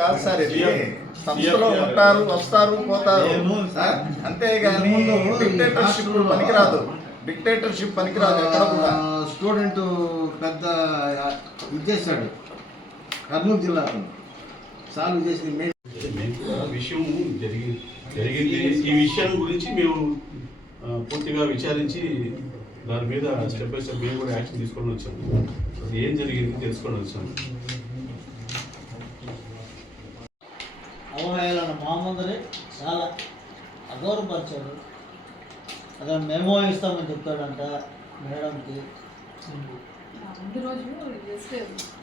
కాదు సార్, ఇది సంస్థలో ఉంటారు, వస్తారు, పోతారు, అంతేగాని డిక్టేటర్షిప్ పనికిరాదు. డిక్టేటర్షిప్ పనికిరాదు ఎక్కడ కూడా. స్టూడెంట్ పెద్ద ఇచ్చేసాడు కర్నూలు జిల్లాలో సాల్వ్ చేసిన విషయం జరిగింది. ఈ విషయం గురించి మేము పూర్తిగా విచారించి దాని మీద స్టెప్ బై స్టెప్ మేము కూడా యాక్షన్ తీసుకొని వచ్చాము. ఏం జరిగింది తెలుసుకొని వచ్చాము. అవహేళన మా ముందరే చాలా అగౌరవపరిచాడు. అక్కడ మెమో ఇస్తామని చెప్తాడంట మేడంకి.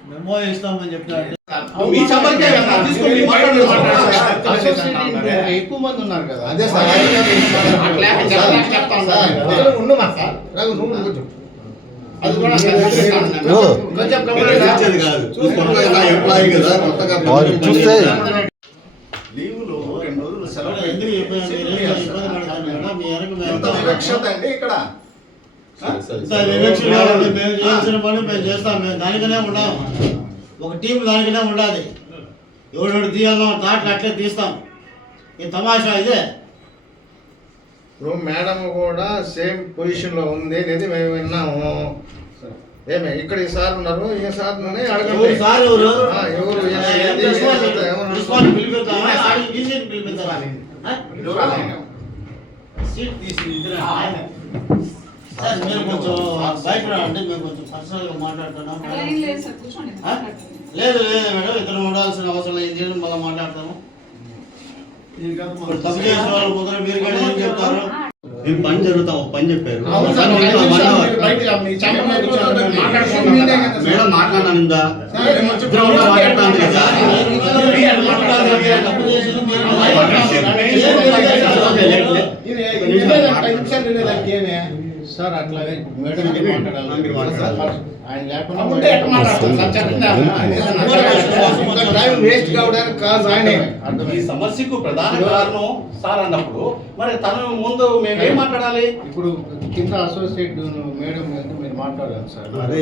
మెమో ఇస్తామని చెప్తాడంటే ఎక్కువ మంది ఉన్నారు కదా. అదే సార్, లీవులు 2 రోజులు సెలవు అండి ఇక్కడ. చేయాల్సిన పని మేము చేస్తాం. మేము దానికనే ఉన్నాం. ఒక టీం దానికనే ఉండాలి. ఎవడోడు తీయాలో తాట్లు అట్లే తీస్తాం. ఈ తమాషా ఇదే. ఇప్పుడు మేడం కూడా సేమ్ పొజిషన్ లో ఉంది అనేది మేము విన్నాము. ఏమే ఇక్కడ ఈ సార్ ఉన్నారు, ఈ సార్ సీట్ తీసి సార్ మీరు కొంచెం బయట రండి, మేము కొంచెం పర్సనల్గా మాట్లాడుతున్నాం. లేదు లేదు మేడం, ఇద్దరు ఉండాల్సిన అవసరం లేదు. మళ్ళీ మాట్లాడతాము. తప్పు చేసిన వాళ్ళు ముందర మీరు కూడా ఏం చెప్తారు? మేము పని జరుగుతాం, పని చెప్పారు. మేడం మాట్లాడానిందా మాట్లాడుతుంది కదా. సార్ అట్లాగే మేడం ఆయన లేకుండా వేస్ట్ కావడానికి కాదు ఆయన. ఈ సమస్యకు ప్రధాన కారణం సార్ అన్నప్పుడు మరి తన ముందు మేమేం మాట్లాడాలి? ఇప్పుడు కింద అసోసియేట్ మేడం మీరు మాట్లాడాలి సార్. అదే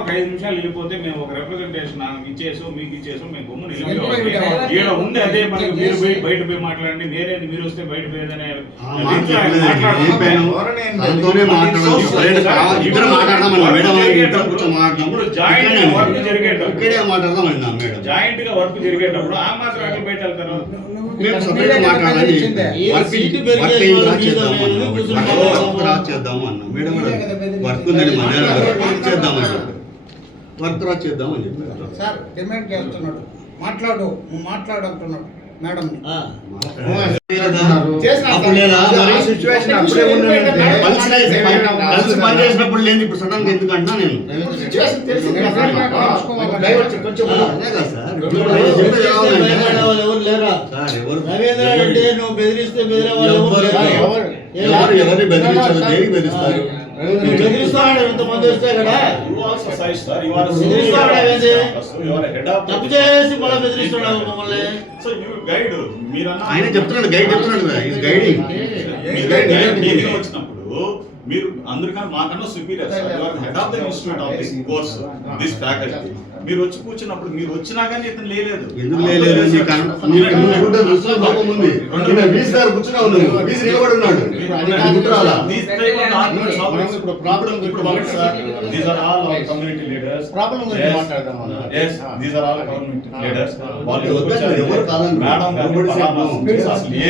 ఒక 5 నిమిషాలు వెళ్ళిపోతే మేము ఒక రిప్రజెంటేషన్ ఇచ్చేసాం, మీకు ఇచ్చేసాం, మేము గమ్మున ఇక్కడ ఉంది. అదే మనకి మీరు పోయి బయట పోయి మాట్లాడండి, మీరు వస్తే బయట పోయేదనే జాయింట్ గా వర్క్ జరిగేటప్పుడు ఆ మాత్రం అట్లా బయట వెళ్తారు. చేద్దామని చెప్పి సార్ డిమాండ్ చేస్తున్నాడు. మాట్లాడు అంటున్నాడు మేడం. పనిచేసినప్పుడు లేదు, ఇప్పుడు సడన్ గా ఎందుకు అంటున్నా నేను. నువ్వు బెదిరిస్తే ఎవరిని బెదిరించారు, దేనికి బెదిరిస్తారు? బెదిరిస్తాడు ఇంతమంది వస్తే కదా. తప్పు చేసి మళ్ళీ బెదిరిస్తున్నాడు మమ్మల్ని. ఆయన చెప్తున్నాడు, గైడ్ చెప్తున్నాడు గైడింగ్ వచ్చినప్పుడు మీరు అందరికన్నా మాకన్నా superior head of the institute of this course this faculty. మీరు వచ్చి కూర్చున్నప్పుడు మీరు వచ్చినా కానీ ఇతను లేదు. ఎందుకు లేదు?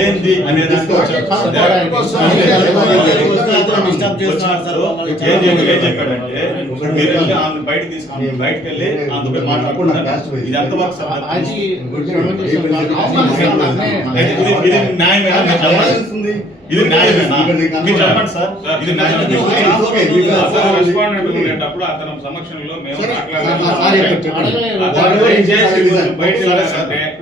ఏంది అనేది చెప్పాడంటే బయట తీసుకుని బయటకు వెళ్ళి అందుకే మాట్లాడుకుంటున్నారు. ఇది ఎంతవరకు ఇది న్యాయమేనా? మీరు చెప్పండి సార్, ఇది న్యాయమేటప్పుడు అతని సమక్షంలో మేము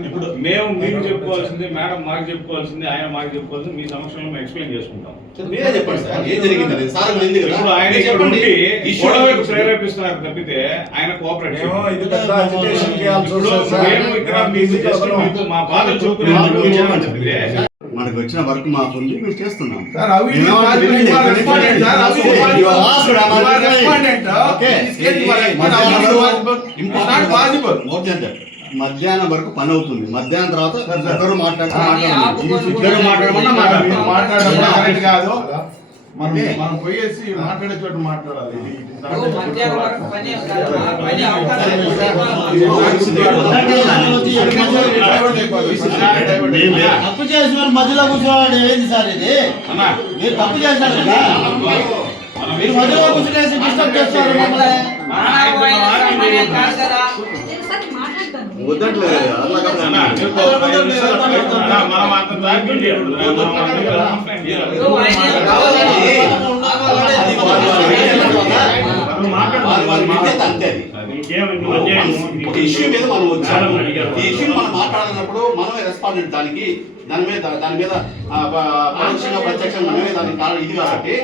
ఇప్పుడు మేము మీకు చెప్పుకోవాల్సింది, మేడం మాకు చెప్పుకోవాల్సింది, ఆయన మాకు చెప్పుకోవాల్సింది మీ సమక్షంలో మేము ఎక్స్ప్లెయిన్ చేసుకుంటాం. మీరే చెప్పండి సార్ ఏం జరిగింది. ఇప్పుడు ఆయన గొడవకు ప్రేరేపిస్తున్నారు తప్పితే ఆయన కోఆపరేట్ మా బాధ చూపుకునే మనకు వచ్చిన వర్క్ మాకు ఉంది, మేము చేస్తున్నాం. Sir, how it is possible? You are respondent, sir. How it is possible? You are asked, You are respondent. Okay. In this case, you are respondent. How it is possible? It's not possible. More than that. మధ్యాహ్నం వరకు పని అవుతుంది. మధ్యాహ్నం తర్వాత ఇద్దరు మీరు మాట్లాడమన్నా మాట్లాడడం correct కాదు. మనం Okay. మనం పోయేసి మాట్లాడే చోట మాట్లాడాలి. మధ్యాహ్నం వరకు పని కాదు. పని అవకాశం తప్పు చేసిన మధ్యలో కూర్చోవాడు ఏంది సార్ ఇది? మీరు తప్పు చేశారు కదా, మీరు మధ్యలో కూర్చునేసి డిస్టర్బ్ చేస్తారు మమ్మల్ని. కాదు కదా. వద్దట్లేదు అట్లా కాదు. మనం అంత దాటి ఒక ఇష్యూ మీద మనం వచ్చాము. ఈ ఇష్యూ మనం మాట్లాడినప్పుడు మనమే రెస్పాండెంట్ దాని మీద పరోక్షంగా ప్రత్యక్షంగా మనమే దానికి కారణం ఇది కాబట్టి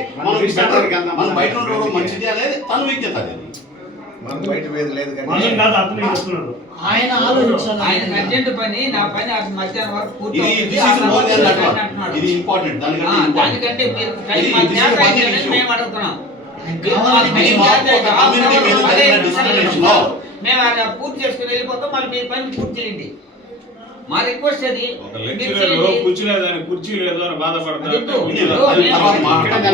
మనం బయట ఉండడం మంచిది అనేది తన విజ్ఞత. అది మనం బయట వేది లేదు కానీ ఆయన ఆలోచించాలి. ఆయన అర్జెంట్ పని, నా పని మధ్యాహ్నం వరకు పూర్తి ఇది అవుతుంది. this is more than that one. అంటున్నాడు. ఇది ఇంపార్టెంట్. దానికంటే మీరు టైం ఇది మాకు this is కేటాయించండి one మేము అడుగుతున్నాం. కావాలని మేము ఇది మాకు ఒక community మీద అదే జరిగిన discrimination. No. మేము అది పూర్తి చేసుకుని వెళ్ళిపోతాం. మళ్ళీ మీ పని పూర్తి చేయండి. మా రిక్వెస్ట్ అది. ఒక మీరు లెక్చరర్ చేయండి. కుర్చీ లేదు అని బాధపడతారు. అది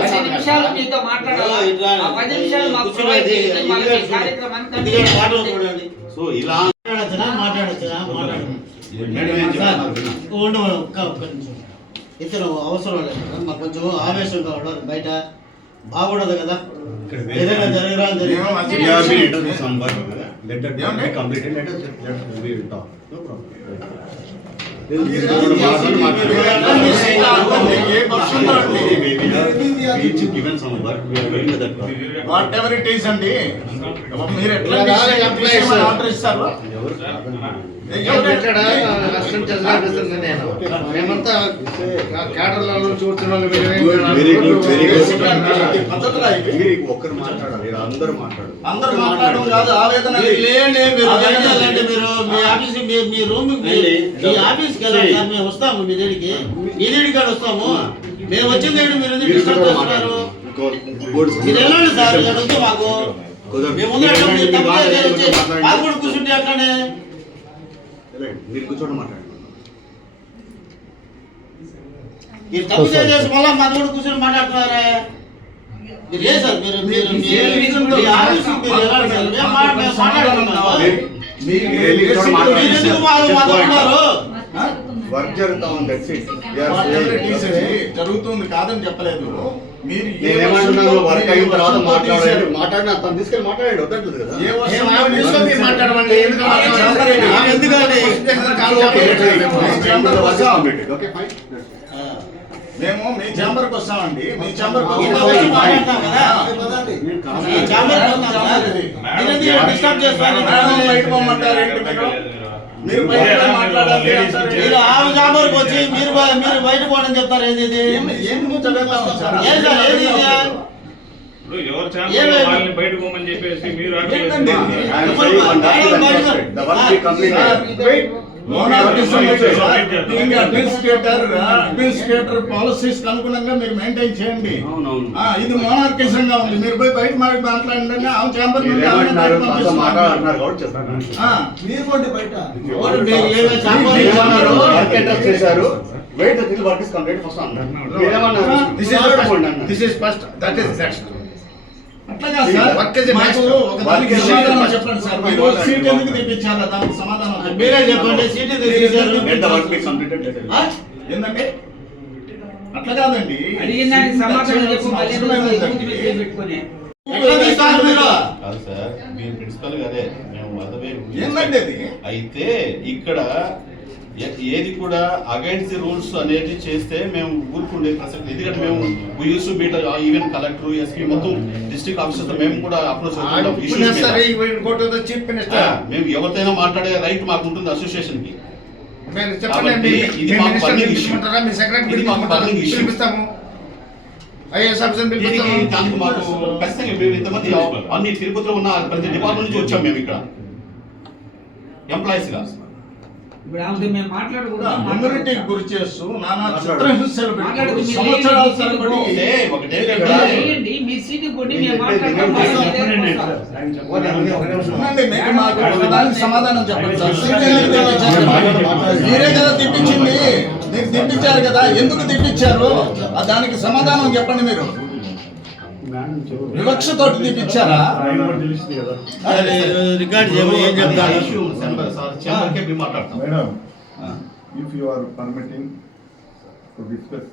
10 నిమిషాలు మీతో మాట్లాడాలి. ఆ 10 నిమిషాలు మాకు provide చేయండి. మళ్ళీ మీ కార్యక్రమాన్ని continue చేయండి. సో ఇలా మాట్లాడొచ్చునా? మేడం ఏం చెప్తున్నారు? ఉండు ఒక్క నిమిషం. ఇతను అవసరం లేదు కదా, మాకు కొంచెం ఆవేశం కావడం బయట బాగుండదు కదా. ఏదైనా జరగరా వాట్ ఎవర్ ఇట్ ఈస్ అండి. మీరు ఎట్లా ఆర్డర్ ఇస్తారు? మేమంతా క్యాడర్లలో చూస్తున్న పద్ధతులు ఇవి. మీరు ఒక్కరు మాట్లాడాలి, అందరూ మాట్లాడాలి. అందరూ మాట్లాడడం కాదు, ఆవేదన లేండి. మీరు వెళ్ళాలంటే మీరు మీ ఆఫీస్ మీ రూమ్ మీ ఆఫీస్కి వెళ్ళండి సార్. మేము వస్తాము మీ దగ్గరికి, మీ దగ్గరికి కాడ వస్తాము. మేము వచ్చింది ఏంటి, మీరు ఎందుకు డిస్టర్బ్ చేస్తున్నారు? మీరు వెళ్ళండి సార్, ఇక్కడ వద్దు మాకు. మేము ముందు ఎట్లా మీరు తప్పు చేసి వచ్చి మాకు కూడా కూర్చుంటే అట్లానే. మీరు కూర్చోండి, మాట్లాడండి. మీరు తప్పు చేసి మళ్ళీ మాకు కూడా కూర్చొని మాట్లాడుతున్నారే. మీరు ఏ సార్ మీరు మీరు మీ ఆఫీస్కి మీరు వెళ్ళాలి సార్. మేము మాట్లాడుతున్నాము. మీరు ఎందుకు మాట్లాడుతున్నారు? వర్క్ జరుగుతా ఉంది. That's it. జరుగుతుంది కాదని చెప్పలేదు. మీరు ఏ నేనేమంటున్నాను, వర్క్ అయిన తర్వాత వర్షంతో మాట్లాడాడు, తీశారు. మాట్లాడిన తను తీసుకెళ్ళి మాట్లాడాడు. వద్దట్లేదు కదా. ఏ వర్షంతో మాట్లాడమండి. Okay fine. మేము మీ ఛాంబర్కి వస్తామండి. మీ ఛాంబర్కి వచ్చి మాట్లాడతాం కదా. ఈ ఛాంబర్కి వస్తాం సార్. మీరు ఎందుకు డిస్టర్బ్ చేస్తున్నారు? బయట పోమంటారు ఏంటి మీరు? మీరు బయట పోయి మాట్లాడాలి అంటారు. మీరు ఆ ఛాంబర్కి వచ్చి మీరు బయట పోవడం చెప్తారు. ఏది ఇది? ఎందుకు చదువుతాం సార్? ఏం సార్ ఏది ఇది? ఇప్పుడు ఎవరు ఛాంబర్ వాళ్ళని బయట పోమని చెప్పేసి మీరు ఏంటండి? I'm sorry, one document is the work be completed. Administrator policies అనుగుణంగా మీరు మెయింటైన్ చేయండి. అవునవును. ఇది మోనార్కిజంగా ఉంది. మీరు పోయి బయట మాట్లాడండి. ఆ ఛాంబర్ నుండి ఏమంటున్నారు, తనతో మాట్లాడుతున్నారు కాబట్టి చెప్తాను. మీరు పోండి బయట. ఏదో ఛాంబర్ ఇస్తున్నారు. వర్క్ అటాచ్ చేశారు. Wait till work is complete first అన్నారు. మీరేమన్నారు? This is first, that is next. అట్లా కాదు సార్. Work is మాకు next. ఒక దానికి Work is సమాధానం next. చెప్పండి సార్. మీరు సీట్ ఎందుకు తెప్పించాలా? దానికి సమాధానం చెప్పండి. మీరే చెప్పండి. సీటు తీసేశారు. Let the work be completed. ఏంటంటే అట్లా కాదండి. అడిగిన దానికి సమాధానం చెప్పు. మళ్ళీ అవసరం ఏముందండి? పెట్టుకుని ఎట్లా తీస్తారు మీరు? కాదు సార్, మీరు ప్రిన్సిపల్ గారే, మేము అదే ఏందండి అది? అయితే ఇక్కడ ఏది కూడా అగైన్స్ ది రూల్స్ అనేది చేస్తే మేము ఊరుకుండే ప్రసక్తి. ఎందుకంటే మేము use to meet even collector, SP, మొత్తం డిస్ట్రిక్ట్ ఆఫీసర్స్ మేము కూడా అప్రోచ్ అవుతున్నాం issues మీద. చీఫ్ మినిస్టర్ మేము ఎవరితోనైనా మాట్లాడే రైట్ మాకు ఉంటుంది అసోసియేషన్ కి. మీరు చెప్పండి. కాబట్టి ఇది మాకు burning issue. మీ సెక్రటరీ ఇది మాకు burning issue. పిలిపిస్తాము. ఐఏఎస్ ఆఫీసర్ పిలిపిస్తాము. దానికి మాకు ఖచ్చితంగా మేము ఇంతమంది అన్ని తిరుపతిలో ఉన్న ప్రతి డిపార్ట్మెంట్ నుంచి వచ్చాం మేము ఇక్కడ ఎంప్లాయీస్ గా. ఇప్పుడు ఆమెతో మేము మాట్లాడుకుంటాం. హ్యూమిలిటీకి గురి చేస్తూ నానా చిత్రహింసలు పెట్టి సంవత్సరాల తరబడి చేయండి, మీ సీటు కొట్టి మేము మాట్లాడతాం. ఉండండి, మీకు మాకు ఒకదానికి సమాధానం చెప్పండి సార్. సీట్ ఎందుకు తెప్పించారు? మీరే కదా తెప్పించింది, మీరు తెప్పించారు కదా, ఎందుకు తెప్పించారు దానికి సమాధానం చెప్పండి. మీరు వివక్షతోటి తెప్పించారా? రికార్డ్ చేయమని ఏం చెప్తాడు? Madam, if you are permitting to discuss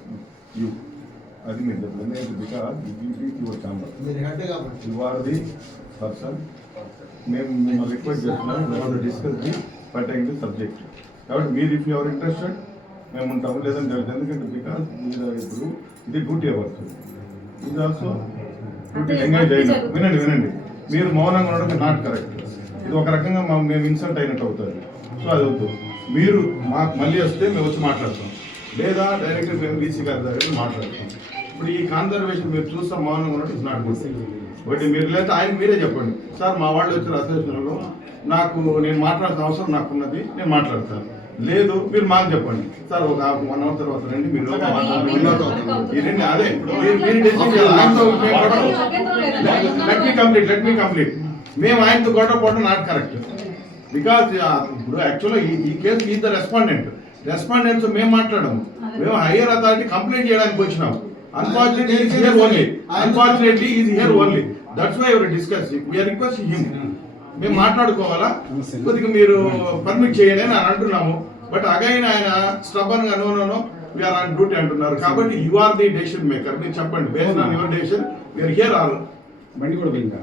you, అది మీరు చెప్పలేదు because it is your chamber. You are the person. మేము మిమ్మల్ని రిక్వెస్ట్ చేస్తున్నాం discuss the pertain the subject. కాబట్టి మీరు ఇఫ్ యూ ఆర్ ఇంట్రెస్టెడ్ మేము ఉంటాము, లేదంటే ఎందుకంటే బికాస్ మీరు ఇప్పుడు ఇది డ్యూటీ అవర్స్, ఇది ఆల్సో డ్యూటీ ఎంగేజ్ అయినా వినండి మీరు మౌనంగా ఉండడం నాట్ కరెక్ట్. ఇది ఒక రకంగా మేము ఇన్సల్ట్ అయినట్టు అవుతుంది. సో అది వద్దు. మీరు మాకు మళ్ళీ వస్తే మేము వచ్చి మాట్లాడతాం, లేదా డైరెక్ట్గా మేము డీసీ గారి దగ్గర మాట్లాడతాం. ఇప్పుడు ఈ కాన్సర్వేషన్ మీరు చూస్తాం మౌనంగా ఉండడం ఇస్ నాట్ గుడ్. బట్ మీరు లేదా ఆయన మీరే చెప్పండి, సార్ మా వాళ్ళు వచ్చిన అసోసియేషన్లో నాకు నేను మాట్లాడాల్సిన అవసరం నాకున్నది, నేను మాట్లాడతాను. లేదు మీరు మాకు చెప్పండి, సార్ ఒక 1 hour తర్వాత రండి, మీరు ఈ రెండు అదే లెట్ మీ కంప్లీట్. మేము ఆయనతో గొడవ పడడం నాట్ కరెక్ట్. బికాజ్ ఇప్పుడు యాక్చువల్గా ఈ కేసు ఈజ్ ద రెస్పాండెంట్స్ మేము మాట్లాడము, మేము హైయర్ అథారిటీ కంప్లైంట్ చేయడానికి వచ్చినాము. Unfortunately, he is here only. That's why we are discussing. We are requesting him. మేము మాట్లాడుకోవాలా, కొద్దిగా మీరు పర్మిట్ చేయండి అని అంటున్నాము. బట్ అగైన్ ఆయన స్టబన్ గా నో వీఆర్ ఆన్ డ్యూటీ అంటున్నారు. కాబట్టి you are the decision maker. మీరు చెప్పండి, based on your decision we are here all బండి కూడా పోయిందా?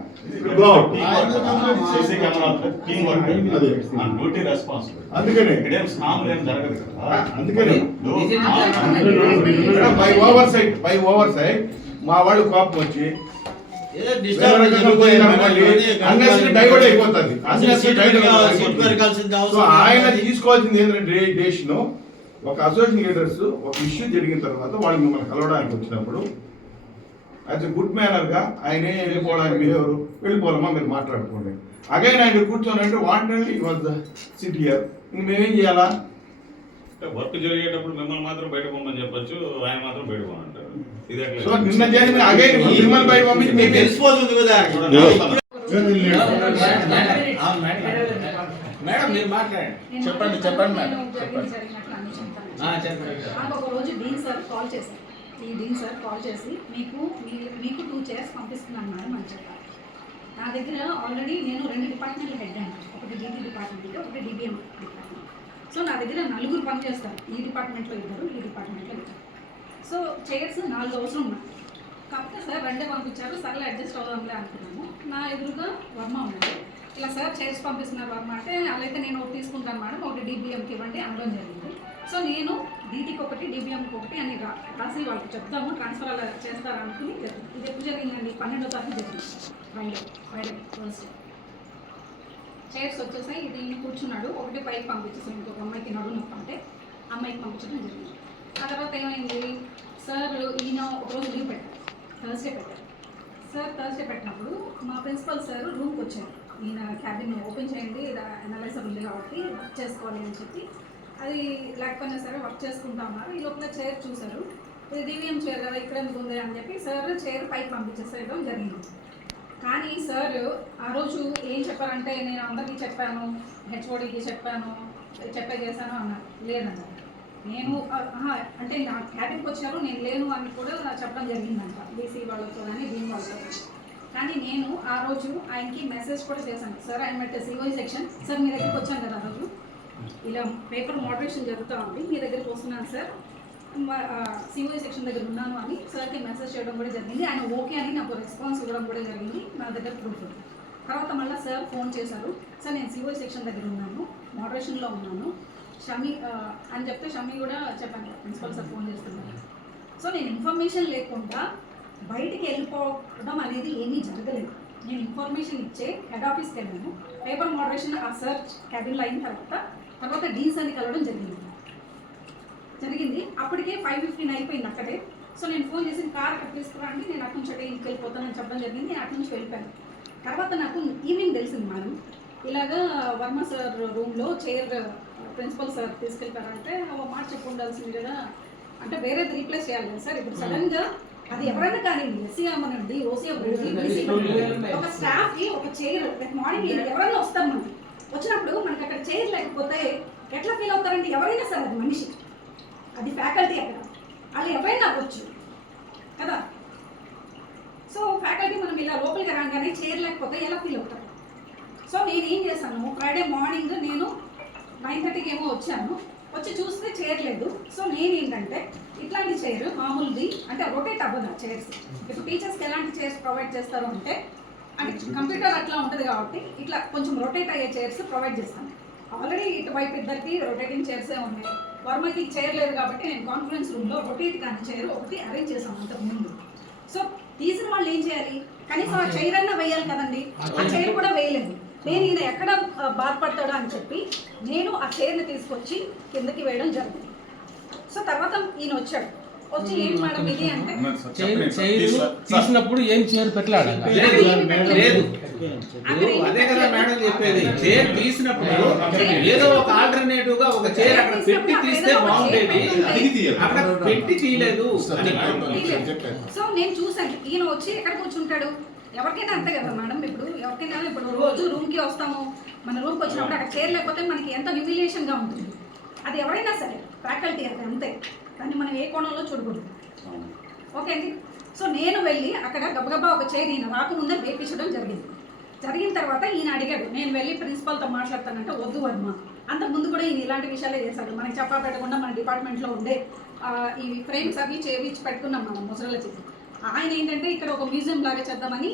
అందుకనే బై ఓవర్ సైట్ మా వాళ్ళు కోపం వచ్చి డైవర్ట్ అయిపోతుంది. సో ఆయన తీసుకోవాల్సింది ఏంటంటే డెసిషన్, ఒక అసోసియేషన్ లీడర్స్ ఒక ఇష్యూ జరిగిన తర్వాత వాళ్ళు మిమ్మల్ని కలవడానికి వచ్చినప్పుడు యాజ్ ఎ గుడ్ మేనర్ గా ఆయనే వెళ్ళిపోవడానికి బిహేవర్ వెళ్ళిపోవాలమ్మా మీరు మాట్లాడుకోండి. అగైన్ ఆయన కూర్చొని అంటే wantedly was the SIT here. ఇంక మేమేం చేయాలా? వర్క్ జరిగేటప్పుడు మిమ్మల్ని మాత్రం బయట పోమని చెప్పొచ్చు, ఆయన మాత్రం బయట పోమంటారు. సో నిన్న చేసిన అగైన్ మిమ్మల్ని బయట పంపించి మేము తెలిసిపోతుంది కదా. మేడం మీరు మాట్లాడండి. చెప్పండి మేడం నాకు ఒక రోజు డీన్ సార్ కాల్ చేశారు. ఈ డీన్ సార్ కాల్ చేసి మీకు 2 chairs పంపిస్తున్నాను మేడం అని చెప్పారు. నా దగ్గర ఆల్రెడీ నేను 2 డిపార్ట్మెంట్లు హెడ్ అయినా, ఒకటి డీటీ డిపార్ట్మెంట్, ఒకటి డిబిఎం డిపార్ట్మెంట్. సో నా దగ్గర 4 పనిచేస్తారు, ఈ డిపార్ట్మెంట్లో 2, ఈ డిపార్ట్మెంట్లో 2. సో చైర్స్ 4 అవసరం ఉన్నాయి. కాకపోతే సార్ 2 పంపించారు, సర్లే అడ్జస్ట్ అవుదాంలే అనుకున్నాము. నా ఎదురుగా వర్మ ఉన్నాడు. ఇలా సార్ చైర్స్ పంపిస్తున్నారు వర్మ అంటే, అలాగైతే నేను ఒకటి తీసుకుంటాను మేడం, ఒకటి డిబిఎంకి ఇవ్వండి అనడం జరిగింది. సో నేను డీటీకి ఒకటి, డిబిఎంకి ఒకటి అని రాసి వాళ్ళకి చెప్తాము, ట్రాన్స్ఫర్ అలా చేస్తారనుకుని జరిగింది. ఇది ఎప్పుడు జరిగిందండి? 12వ తారీఖు జరిగింది, ఫ్రైడే ఫస్ట్. చైర్స్ వచ్చేసాయి, ఇది ఈయన కూర్చున్నాడు, ఒకటి పైకి పంపించేసాం, ఇంకొక అమ్మాయికి నడుము నొప్పి అంటే అమ్మాయికి పంపించడం జరిగింది. ఆ తర్వాత ఏమైంది, సార్ ఈయన ఒకరోజు లీవ్ పెట్టారు, థర్స్డే పెట్టారు. సార్ థర్స్డే పెట్టినప్పుడు మా ప్రిన్సిపల్ సార్ రూమ్కి వచ్చారు. ఈయన క్యాబిన్ ఓపెన్ చేయండి, అనలైజర్ ఉంది కాబట్టి వర్క్ చేసుకోవాలి అని చెప్పి, అది లేకపోయినా సరే వర్క్ చేసుకుంటా ఉన్నారు. ఈ లోపల చైర్ చూశారు, ఇది డివిఎం చైర్ కదా, ఇక్కడ ఎందుకు ఉంది అని చెప్పి సార్ చైర్ పైకి పంపించేసేయడం జరిగింది. కానీ సార్ ఆ రోజు ఏం చెప్పారంటే, నేను అందరికీ చెప్పాను, హెచ్ఓడికి చెప్పాను, చేశాను అన్నారు. లేదన్నారు. నేను అంటే నా క్యాబిన్కి వచ్చారు, నేను లేను అని కూడా చెప్పడం జరిగిందంట, బీసీ వాళ్ళతో కానీ దీని వాళ్ళతో. కానీ నేను ఆ రోజు ఆయనకి మెసేజ్ కూడా చేశాను, సార్ ఆయన పెట్టే సిఓఈ సెక్షన్, సార్ మీ దగ్గరికి వచ్చాను కదా ఆ రోజు, ఇలా పేపర్ మోడరేషన్ జరుగుతూ ఉంది, మీ దగ్గరికి వస్తున్నాను సార్, సిఓఈ సెక్షన్ దగ్గర ఉన్నాను అని సార్కి మెసేజ్ చేయడం కూడా జరిగింది. ఆయన ఓకే అని నాకు రెస్పాన్స్ ఇవ్వడం కూడా జరిగింది, నా దగ్గర ప్రూఫ్. తర్వాత మళ్ళీ సార్ ఫోన్ చేశారు, సార్ నేను సిఓఈ సెక్షన్ దగ్గర ఉన్నాను, మోడరేషన్లో ఉన్నాను షమి అని చెప్తే, షమి కూడా చెప్పాను ప్రిన్సిపల్ సార్ ఫోన్ చేస్తున్నారు. సో నేను ఇన్ఫర్మేషన్ లేకుండా బయటికి వెళ్ళిపోవడం అనేది ఏమీ జరగలేదు. నేను ఇన్ఫర్మేషన్ ఇచ్చే హెడ్ ఆఫీస్కి వెళ్ళాను, పేపర్ మోడరేషన్ ఆ సార్ క్యాబిన్లో అయిన తర్వాత డీన్స్ అని కలవడం జరిగింది. అప్పటికే 5:15 అయిపోయింది అక్కడే. సో నేను ఫోన్ చేసి కార్ అక్కడ తీసుకురండి, నేను అటు నుంచి అటే ఇంటికి వెళ్ళిపోతానని చెప్పడం జరిగింది. నేను అటు నుంచి వెళ్ళిపోయాను. తర్వాత నాకు ఈవినింగ్ తెలిసింది మేడం, ఇలాగా వర్మ సార్ రూమ్లో చైర్ ప్రిన్సిపల్ సార్ తీసుకెళ్ళారంటే ఒక మాట చెప్పి ఉండాల్సింది కదా, అంటే వేరేది రీప్లేస్ చేయాలి కదా సార్. ఇప్పుడు సడన్ గా అది ఎవరైనా కానీ ఎస్సీ అమ్మనండి, ఓసీ అమ్మనండి, ఒక స్టాఫ్ కి ఒక చైర్ రేపు మార్నింగ్ ఎవరైనా వస్తాం మనం వచ్చినప్పుడు మనకి అక్కడ చైర్ లేకపోతే ఎట్లా ఫీల్ అవుతారండి? ఎవరైనా సరే అది మనిషి, అది ఫ్యాకల్టీ అక్కడ, వాళ్ళు ఎవరైనా అవ్వచ్చు కదా. సో ఫ్యాకల్టీ మనం ఇలా లోపలికి రాగానే చైర్ లేకపోతే ఎలా ఫీల్ అవుతారు? సో నేను ఏం చేశాను, ఫ్రైడే మార్నింగ్ నేను 9:30కి ఏమో వచ్చాను, వచ్చి చూస్తే చైర్ లేదు. సో నేను ఏంటంటే ఇట్లాంటి చైర్ మామూలుది అంటే రొటేట్ అవ్వదు ఆ చైర్స్. ఇప్పుడు టీచర్స్కి ఎలాంటి చైర్స్ ప్రొవైడ్ చేస్తారు అంటే కంప్యూటర్ అట్లా ఉంటుంది కాబట్టి ఇట్లా కొంచెం రొటేట్ అయ్యే చైర్స్ ప్రొవైడ్ చేస్తాను. ఆల్రెడీ ఇటువైపు ఇద్దరికి రొటేటింగ్ చైర్సే ఉన్నాయి. వర్మకి చైర్ లేదు కాబట్టి నేను కాన్ఫరెన్స్ రూమ్లో రొటేట్ కానీ చైర్ ఒకటి అరేంజ్ చేశాను అంతకు ముందు. సో తీసిన వాళ్ళు ఏం చేయాలి, కనీసం ఆ చైర్ అన్నా వేయాలి కదండి. ఆ చైర్ కూడా వేయలేదు. నేను ఈయన ఎక్కడ బాధపడతాడో అని చెప్పి నేను ఆ చైర్ని తీసుకొచ్చి కిందకి వేయడం జరిగింది. సో తర్వాత ఈయన వచ్చాడు, వచ్చి ఏంటి మేడం ఇది అంటే తీసినప్పుడు ఏం చైర్ పెట్టలాడు లేదు. అదే కదా మేడం చెప్పేది, చైర్ తీసినప్పుడు ఏదో ఒక ఆల్టర్నేటివ్ గా ఒక చైర్ అక్కడ పెట్టి తీస్తే బాగుండేది, అక్కడ పెట్టి తీయలేదు. సో నేను చూసాను ఈయన వచ్చి ఎక్కడ కూర్చుంటాడు, ఎవరికైనా అంతే కదా మేడం. ఎవరికైనా ఇప్పుడు రోజు రూమ్కి వస్తాము, మన రూమ్కి వచ్చినప్పుడు అక్కడ చైర్ లేకపోతే మనకి ఎంత హ్యూమిలియేషన్గా ఉంటుంది. అది ఎవరైనా సరే ఫ్యాకల్టీ అది అంతే, కానీ మనం ఏ కోణంలో చూడకూడదు. ఓకే అండి. సో నేను వెళ్ళి అక్కడ గబగబా ఒక చైర్ ఈయన రాకముందే వేయించడం జరిగింది. జరిగిన తర్వాత ఈయన అడిగాడు, నేను వెళ్ళి ప్రిన్సిపల్తో మాట్లాడతానంటే వద్దు వర్మ, అంతకుముందు కూడా ఈయన ఇలాంటి విషయాలే చేశాడు. మనకి చెప్పా పెట్టకుండా మన డిపార్ట్మెంట్లో ఉండే ఈ ఫ్రేమ్స్ అవి చేయించి పెట్టుకున్నాం మనం ముసలిలో చేసి. ఆయన ఏంటంటే ఇక్కడ ఒక మ్యూజియం లాగా చేద్దామని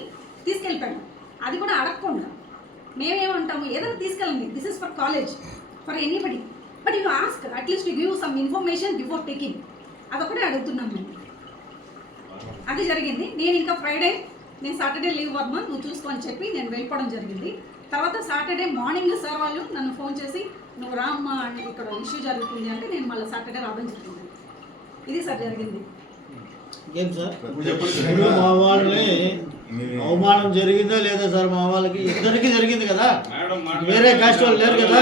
తీసుకెళ్ళిపోయాడు, అది కూడా అడగకుండా. మేమేమంటాము, ఏదైనా తీసుకెళ్ళండి, this is for college, for anybody, but you ask at least to give some information before taking. అదొకటే అడుగుతున్నాం మేము. అది జరిగింది. నేను ఇంకా ఫ్రైడే నేను సాటర్డే లీవ్ వర్మ నువ్వు చూసుకో అని చెప్పి నేను వెళ్ళిపోవడం జరిగింది. తర్వాత సాటర్డే మార్నింగ్ సార్ వాళ్ళు నన్ను ఫోన్ చేసి నువ్వు రామ్మా అంటే ఇక్కడ ఇష్యూ జరుగుతుంది అంటే నేను మళ్ళీ సాటర్డే రావడం జరిగింది. ఇది సార్ జరిగింది. ఏం సార్ మా వాళ్ళని అవమానం జరిగిందా లేదా సార్? మా వాళ్ళకి ఇద్దరికి జరిగింది కదా, వేరే కాస్ట్ వాళ్ళు లేరు కదా.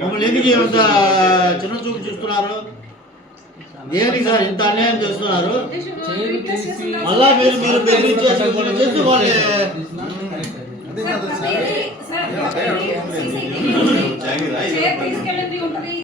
మమ్మల్ని ఎందుకు ఇంత చిన్న చూపు చూస్తున్నారు? దేనికి సార్ ఇంత అన్యాయం చేస్తున్నారు? మళ్ళా మీరు మీరు బెదిరించేసి వాళ్ళు తీసుకెళ్ళింది ఉంటుంది.